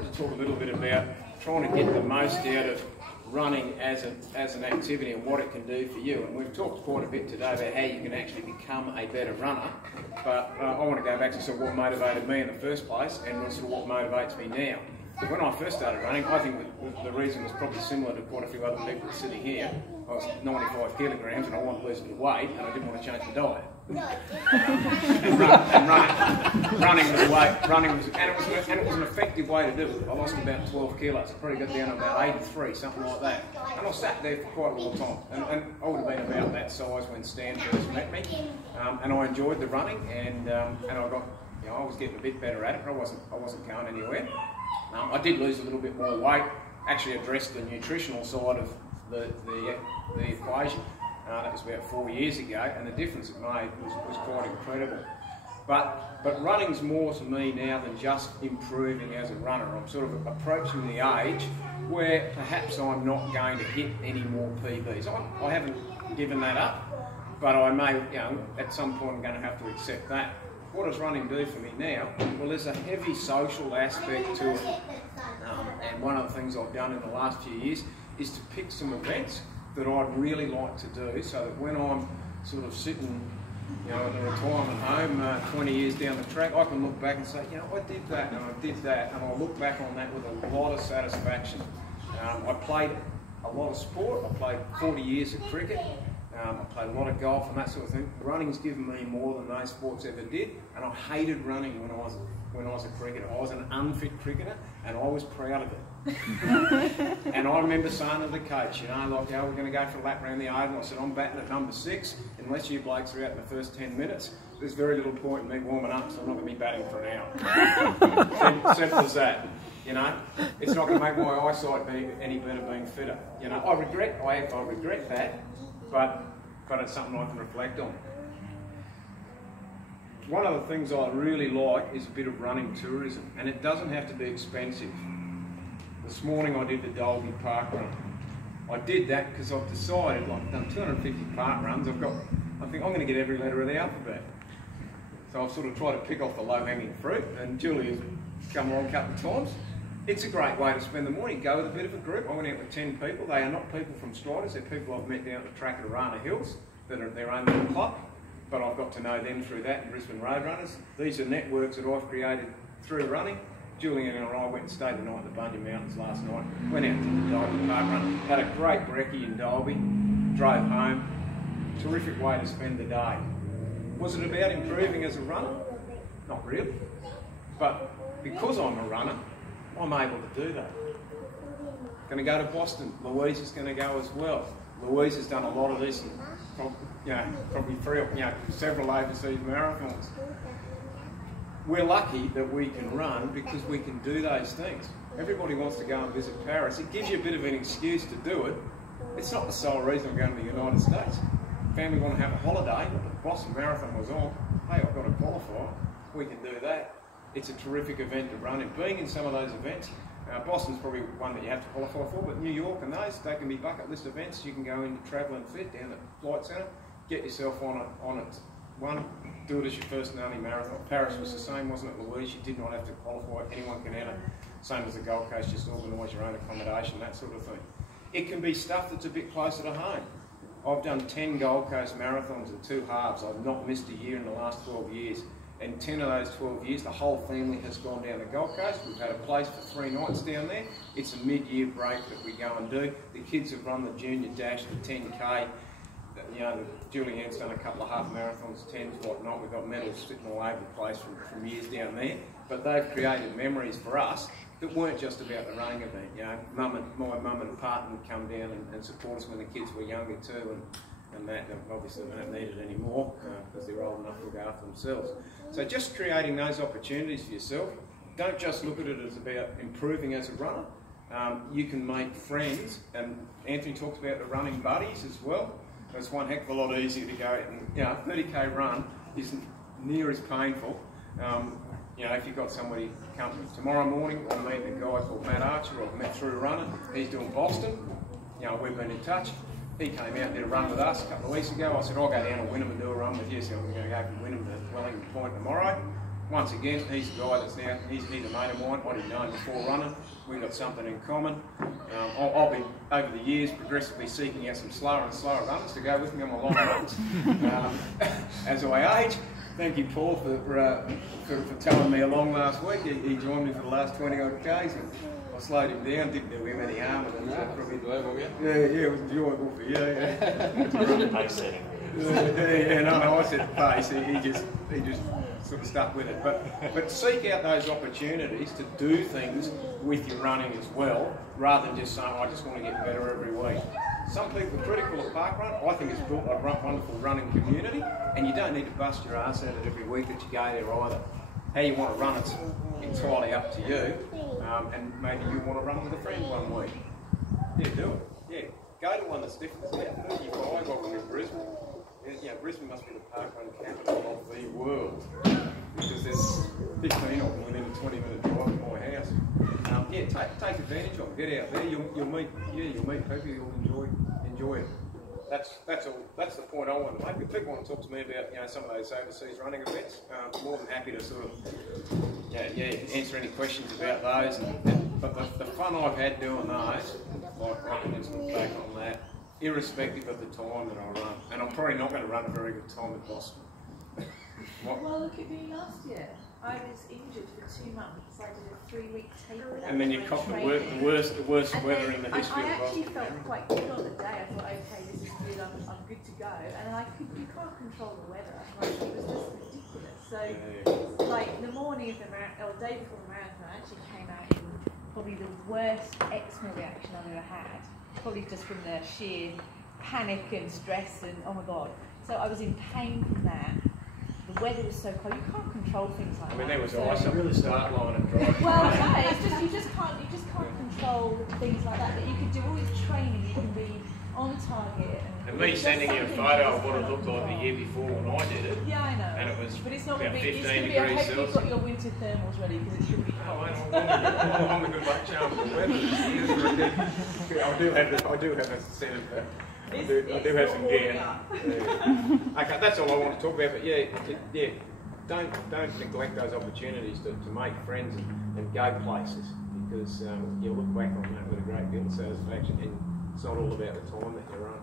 to talk a little bit about trying to get the most out of running as an activity and what it can do for you. And we've talked quite a bit today about how you can actually become a better runner, but I want to go back to sort of what motivated me in the first place and sort of what motivates me now. So when I first started running, I think the reason was probably similar to quite a few other people sitting here. I was 95 kilograms and I wanted to lose a bit of weight and I didn't want to change my diet. Running was an effective way to do it. I lost about 12 kilos. I probably got down to about 83, something like that. And I sat there for quite a long time. And I would have been about that size when Stan first met me. And I enjoyed the running, and I got, I was getting a bit better at it. But I wasn't going anywhere. I did lose a little bit more weight. Actually addressed the nutritional side of the equation. That was about 4 years ago, and the difference it made was quite incredible. But running's more to me now than just improving as a runner. I'm sort of approaching the age where perhaps I'm not going to hit any more PBs. I haven't given that up, but I may, at some point I'm going to have to accept that. What does running do for me now? Well, there's a heavy social aspect to it. And one of the things I've done in the last few years is to pick some events that I'd really like to do, so that when I'm sort of sitting, in a retirement home 20 years down the track, I can look back and say, I did that and I did that, and I'll look back on that with a lot of satisfaction. I played a lot of sport. I played 40 years of cricket. I played a lot of golf and that sort of thing. Running's given me more than those sports ever did, and I hated running when I was a cricketer. I was an unfit cricketer, and I was proud of it. And I remember saying to the coach, we're going to go for a lap around the Oval. I said, I'm batting at number 6. Unless you blokes are out in the first 10 minutes, there's very little point in me warming up, so I'm not going to be batting for an hour. Simple as that. It's not going to make my eyesight be any better being fitter. I regret that, but it's something I can reflect on. One of the things I really like is a bit of running tourism, and it doesn't have to be expensive. This morning I did the Dalby Park run. I did that because I've decided, I've done 250 park runs, I think I'm going to get every letter of the alphabet. So I've sort of tried to pick off the low-hanging fruit, and Julia's come along a couple of times. It's a great way to spend the morning. Go with a bit of a group. I went out with 10 people. They are not people from Striders, they're people I've met down at the track at Arana Hills that are their own little club, but I've got to know them through that and Brisbane Road Runners. These are networks that I've created through running. Julian and I went and stayed the night in the Bunya Mountains last night, went out to the Dalby Park run, had a great brekkie in Dalby, drove home. Terrific way to spend the day. Was it about improving as a runner? Not really. But because I'm a runner, I'm able to do that. Going to go to Boston. Louise is going to go as well. Louise has done a lot of this, and probably several overseas marathons. We're lucky that we can run because we can do those things. Everybody wants to go and visit Paris. It gives you a bit of an excuse to do it. It's not the sole reason I'm going to the United States. Family want to have a holiday, but the Boston Marathon was on. Hey, I've got to qualify. We can do that. It's a terrific event to run in. Being in some of those events, Boston's probably one that you have to qualify for, but New York and those, they can be bucket list events. You can go into Travel and Fit down at Flight Centre, get yourself on it. One, do it as your first and only marathon. Paris was the same, wasn't it, Louise? You did not have to qualify. Anyone can enter. Same as the Gold Coast, just organise your own accommodation, that sort of thing. It can be stuff that's a bit closer to home. I've done 10 Gold Coast marathons in 2 halves. I've not missed a year in the last 12 years. And 10 of those 12 years, the whole family has gone down the Gold Coast. We've had a place for 3 nights down there. It's a mid-year break that we go and do. The kids have run the junior dash, the 10K. Julianne's done a couple of half marathons, 10s, whatnot. We've got medals sitting all over the place from years down there. But they've created memories for us that weren't just about the running event. My mum and partner would come down and support us when the kids were younger too, and that obviously they don't need it anymore because they're old enough to look after themselves. So just creating those opportunities for yourself. Don't just look at it as about improving as a runner. You can make friends, and Anthony talks about the running buddies as well. It's one heck of a lot easier to go, and 30k run isn't near as painful. If you've got somebody come tomorrow morning, I'm meeting a guy called Matt Archer, I've met through running. He's doing Boston. We've been in touch. He came out and did a run with us a couple of weeks ago. I said, I'll go down to Wynnum and do a run with you. So I'm going to go from Wynnum to Wellington Point tomorrow. once again, he's a guy that's now, he's a mate of mine, I didn't know him before running. We've got something in common. I've been, over the years, progressively seeking out some slower and slower runners to go with me on my long runs. As I age, thank you, Paul, for telling me along last week. He joined me for the last 20 odd Ks. And I slowed him down, didn't do him any harm. And probably, it was enjoyable for you. Pace setting. No, I said pace. He just sort of stuck with it. But seek out those opportunities to do things with your running as well, rather than just saying, I just want to get better every week. Some people are critical of parkrun. I think it's built a wonderful running community, and you don't need to bust your ass at it every week that you go there either. How you want to run it's entirely up to you, and maybe you want to run with a friend one week. Yeah, do it. Yeah, go to one that's different. It's about 35 of them in Brisbane. Yeah, Brisbane must be the parkrun capital of the world, because there's 15 of them within a 20-minute drive of my house. Yeah, take advantage of it. Get out there. You'll meet people. You'll enjoy it. That's all. That's the point I want to make. If people want to talk to me about some of those overseas running events, I'm more than happy to sort of answer any questions about those. But the fun I've had doing those, I can just look back on that, irrespective of the time that I run. And I'm probably not going to run a very good time at Boston. Well, look at me last year. I was injured for 2 months. I did a 3-week taper. And then you caught the worst weather in the history of Boston. I actually felt quite good on the day. I thought, okay, this is good. I'm good to go. And then you can't control the weather. Like, it was just ridiculous. So, like the morning of the marathon, or the day before the marathon, I actually came out in probably the worst eczema reaction I've ever had. Probably just from the sheer panic and stress and oh my god. So I was in pain from that. The weather was so cold. You can't control things like that. I mean, there was ice up the start line and drive. Well, no, it's just you just can't control things like that. But you can do all your training. You can be on target. And me sending you a photo of what it looked like the year before when I did it. Yeah, I know. And it was but it's not about 15 degrees degrees Celsius. Celsius. You've got your winter thermals ready because it should be cold. I'm the good luck charm for the weather. I do have a set of I do have some gear. Yeah. Okay, that's all I want to talk about. But yeah, don't neglect those opportunities to make friends and go places, because you'll look back on that with a great deal of satisfaction. And it's not all about the time that you run.